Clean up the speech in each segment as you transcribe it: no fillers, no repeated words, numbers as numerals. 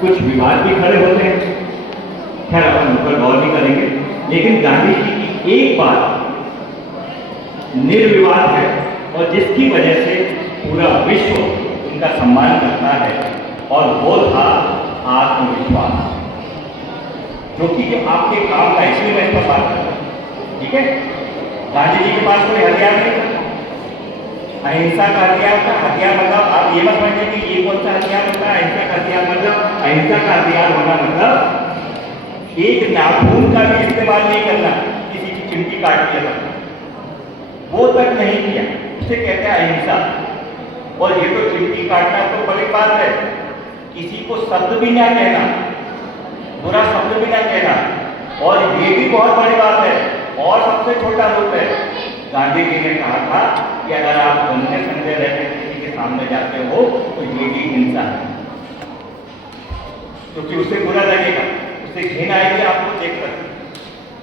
कुछ विवाद भी खड़े होते हैं, खैर अपन उन पर गौर नहीं करेंगे। लेकिन गांधी जी की एक बात निर्विवाद है और जिसकी वजह से पूरा विश्व उनका सम्मान करता है, और वो था आत्मविश्वास, जो कि आपके काम का, इसलिए मैं इस पर बात कर रहा हूं। ठीक है, गांधी जी के पास कोई हथियार नहीं था, अहिंसा का हथियार था। हथियार मतलब आप ये मत समझिए कि ये कौन सा हथियार होता है। अहिंसा का हथियार मतलब, अहिंसा का हथियार होना मतलब एक नाखून का भी इस्तेमाल नहीं करना, किसी की चिमटी काट दिया था वो तक नहीं किया, उसे कहते हैं अहिंसा। और ये तो चिमटी काटना तो बड़ी बात है, किसी को शब्द भी ना कहना, बुरा शब्द भी ना कहना, और ये भी बहुत बड़ी बात है। और सबसे छोटा रूप है, गांधी जी ने कहा था कि अगर आप गंदे संदे रहकर किसी के सामने जाते हो तो ये भी हिंसा है, क्योंकि उसे बुरा लगेगा, उसे घिन आएगी आपको देखकर।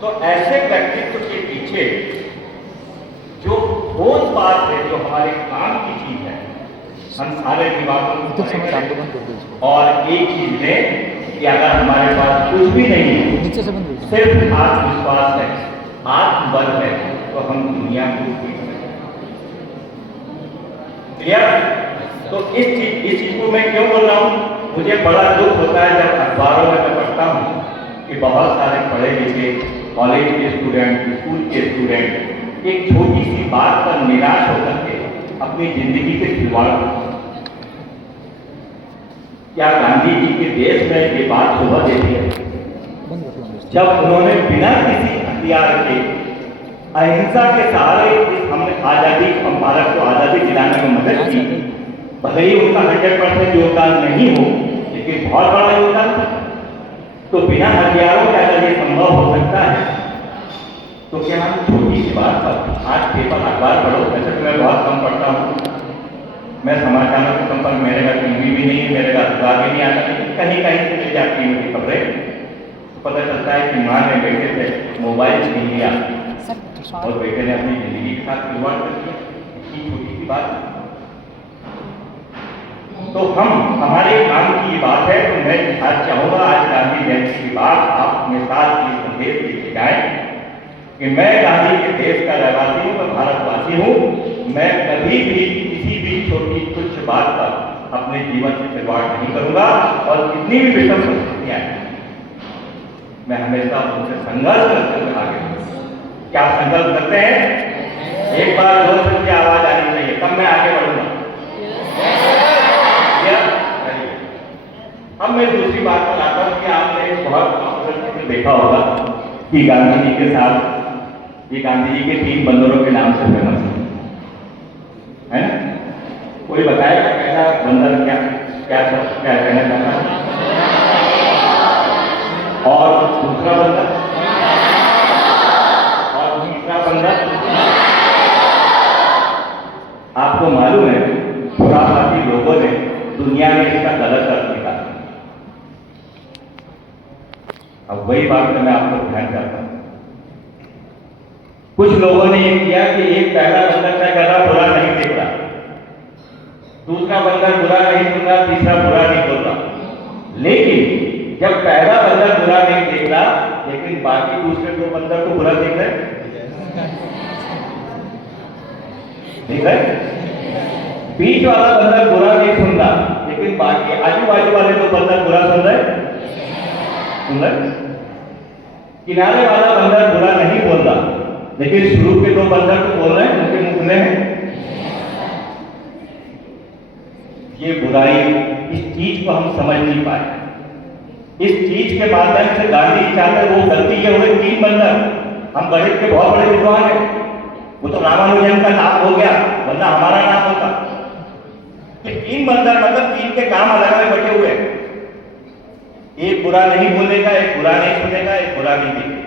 तो ऐसे व्यक्तित्व के पीछे जो ठोस बात है, जो हमारे काम की चीज है, हम सारे विवादों को, और एक चीज है कि अगर हमारे पास कुछ भी नहीं है, सिर्फ आत्मविश्वास है, आत्मबल है, तो हम दुनिया को जीत सकते हैं। तो इस चीज को मैं क्यों बोल रहा हूँ, मुझे बड़ा दुख होता है जब अखबारों में मैं पढ़ता हूँ कि बहुत सारे पढ़े लिखे कॉलेज के स्टूडेंट, स्कूल के स्टूडेंट एक छोटी सी बात पर निराश होकर के अपनी जिंदगी से खिलवाड़ करते हैं। क्या गांधी जी के देश में ये बात शोभा देती है, जब उन्होंने बिना किसी हथियार के अहिंसा के सहारे हमने आजादी, हम भारत को आजादी दिलाने में मदद की। भले ही उनका 100% योगदान नहीं हो, लेकिन बहुत बड़ा योगदान था। तो बिना हथियारों के अगर ये संभव हो सकता है, तो क्या हम छोटी सी बात पर, आज पेपर अखबार पढ़ो, वैसे तो मैं बहुत कम पढ़ता हूँ, मैं समाचारों के संपर्क, मेरे घर टीवी भी नहीं है, मेरे घर अखबार भी नहीं आता, लेकिन कहीं कहीं से मिल जाती है मुझे खबरें। पता चलता है कि माँ ने बेटे से मोबाइल छीन लिया और बेटे ने अपनी जिंदगी के साथ खिलवाड़ कर दिया, इतनी छोटी सी बात। तो हमारे काम की बात है, तो मैं आज चाहूंगा आज गांधी जयंती की बात आप अपने साथ ये संदेश लेके जाए कि मैं गांधी के देश का रहवासी हूँ, मैं भारतवासी हूँ, मैं कभी भी किसी भी छोटी तुच्छ बात पर अपने जीवन से खिलवाड़ नहीं करूंगा, और कितनी भी विषम परिस्थितियां हैं मैं हमेशा उनसे संघर्ष करते हुए आगे बढ़ूंगा। क्या आप संकल्प करते हैं? एक बार जोर से आवाज आनी चाहिए, तब मैं आगे बढ़ूंगा। अब मैं दूसरी बात पर आता हूँ कि आपने बहुत देखा होगा कि गांधी जी के साथ, ये गांधी जी के 3 बंदरों के नाम से फेमस है ना? कोई बताएगा पहला बंदर क्या क्या क्या कहना चाहता है? और दूसरा बंदर, और तीसरा बंदर? आपको मालूम है खुराफाती लोगों ने दुनिया में इसका गलत अर्थ निकाला। अब वही बात मैं आपको ध्यान करता हूं। कुछ लोगों ने ये किया कि एक पहला बंदर का गला बुरा नहीं देख रहा, दूसरा बंदर बुरा नहीं सुन रहा, तीसरा बुरा नहीं बोल रहा। लेकिन जब पहला बंदर बुरा नहीं देख रहा, लेकिन बाकी दूसरे 2 बंदर को बुरा देख रहे, देख रहे? बीच वाला बंदर बुरा नहीं सुन रहा, लेकिन बाकी आजू बाजू वाले 2 बंदर बुरा सुन रहे, सुन रहे? किनारे वाला बंदर बुरा नहीं बोल रहा, लेकिन शुरू के 2 बंदर तो बोल रहे हैं, उनके मुंह में है। ये बुराई, इस चीज को हम समझ नहीं पाए। इस चीज के माध्यम से गांधी चाहते, वो गलती ये हुई 3 बंदर, हम गणित के बहुत बड़े विद्वान हैं, वो तो रामानुजन का नाम हो गया, वरना हमारा नाम होता। कि 3 बंदर मतलब 3 के काम अलग अलग बटे हुए, एक बुरा नहीं बोलेगा, एक बुरा नहीं सुनेगा, एक बुरा नहीं देखेगा।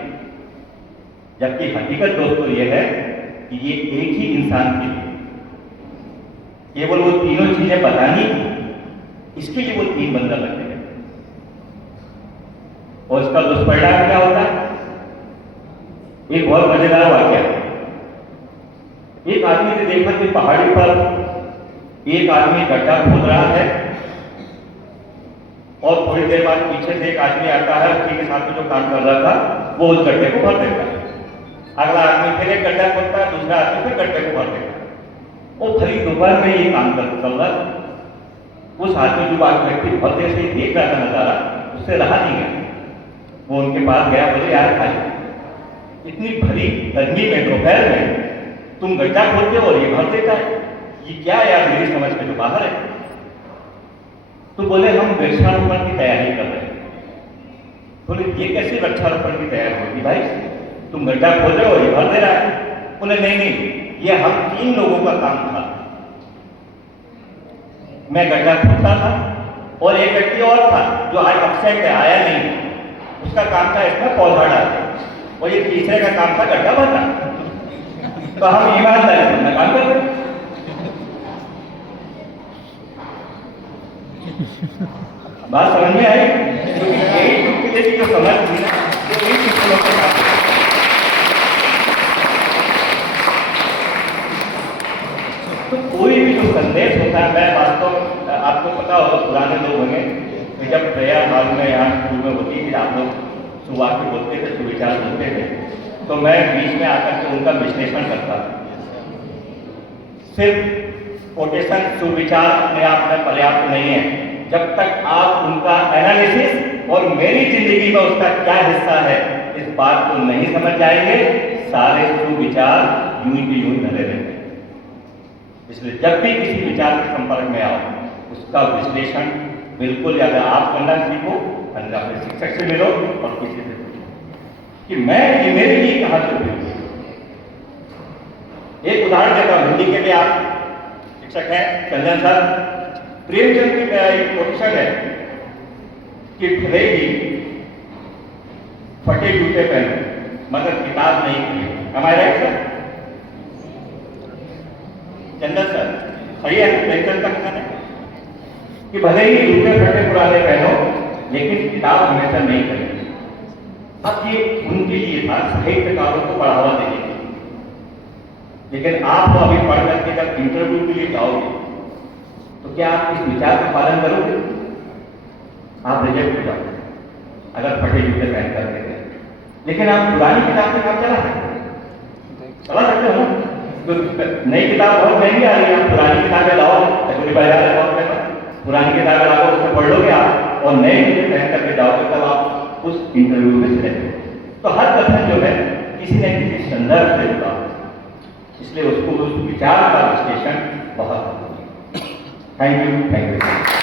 जबकि हकीकत दोस्तों ये है कि ये एक ही इंसान के लिए केवल वो तीनों चीजें बतानी, इसके लिए वो 3 बंदर रखे गए। और इसका दुष्परिणाम क्या होता है? एक बहुत मजेदार वाक्य। एक आदमी ने देखा कि पहाड़ी पर एक आदमी गड्ढा खोद रहा है और थोड़ी देर बाद पीछे से एक आदमी आता है, उसी के साथ में जो काम कर रहा था वो उस गड्ढे को भर देता है। अगला आदमी फिर एक गड्ढा खोदता है, दूसरा आदमी फिर गड्ढे को भर देता है। वो भरी दोपहर में ये काम चल रहा। उस आदमी जो बात व्यक्ति बहुत देर से देख रहा था नजारा, उससे रहा नहीं गया। वो उनके पास गया, बोले यार भाई, इतनी भरी गर्मी में दोपहर में तुम गड्ढा खोदते हो और ये भर देता है, ये क्या यार, मेरी समझ में तो बाहर है। तो बोले हम वृक्षारोपण की तैयारी कर रहे हैं। बोले ये कैसे वृक्षारोपण की तैयारी होगी भाई, तुम गड्ढा खोद रहे हो ये भर दे रहा है। बोले नहीं नहीं, ये हम 3 लोगों का काम था। मैं गड्ढा खोदता था और एक व्यक्ति और था जो आज अपसेट है, आया नहीं, उसका काम था इसमें पौधा डालना, और ये तीसरे का काम था गड्ढा भरना। तो हम ईमानदारी से अपना काम कर रहे। बात समझ में आई? क्योंकि यही चुटकुले की जो समझ थी ना, वो यही चुटकुलों के साथ। तो कोई भी जो संदेश होता है, मैं वास्तव आपको पता होगा, पुराने लोग होंगे जब प्रेयर हॉल में यहाँ स्कूल में होती थी, आप लोग शुरुआत में बोलते थे, सुविचार बोलते थे, तो मैं बीच में आकर के उनका विश्लेषण करता था। सिर्फ कोटेशन सुविचार अपने आप में पर्याप्त नहीं है, जब तक आप उनका एनालिसिस और मेरी जिंदगी में उसका क्या हिस्सा है इस बात को नहीं समझ जाएंगे, सारे सुविचार यूं की यूं धरे रहेंगे। इसलिए जब भी किसी विचार के संपर्क में आओ, उसका विश्लेषण बिल्कुल अगर आप करना सीखो, अगर अपने शिक्षक से मिलो और किसी से पूछो कि मैं ये मेरे लिए कहाँ से उपयोगी। एक उदाहरण देता हूँ, हिंदी के लिए आप शिक्षक हैं चंदन सर। प्रेमचंद की एक क्वेश्चन है कि भले ही फटे जूते पहनो मगर किताब नहीं खुली। हमारे राइट सर? चंदन सर सही है प्रेमचंद का कहना है कि भले ही जूते फटे पुराने पहनो लेकिन किताब हमेशा नहीं खरीदनी। अब ये उनके लिए था साहित्यकारों को बढ़ावा देने के लिए, लेकिन आप अभी पढ़ करके जब इंटरव्यू के लिए जाओगे तो क्या आप इस विचार का पालन करोगे? आप रिजेक्ट हो जाओगे अगर फटे जूते पहन कर देते हैं। लेकिन आप पुरानी किताब से काम चला सकते हो ना। तो नई किताब बहुत महंगी आ रही है, आप पुरानी किताबें लाओ, बाजार है बहुत पैसा, पुरानी किताबें लाओ, उससे पढ़ लोगे आप और नए जूते पहन करके जाओगे, तब आप उस इंटरव्यू में सिलेक्ट हो। तो हर कथन जो है किसी न किसी संदर्भ से जुड़ा, इसलिए उसको उस विचार का विश्लेषण बहुत जरूरी है। Thank you.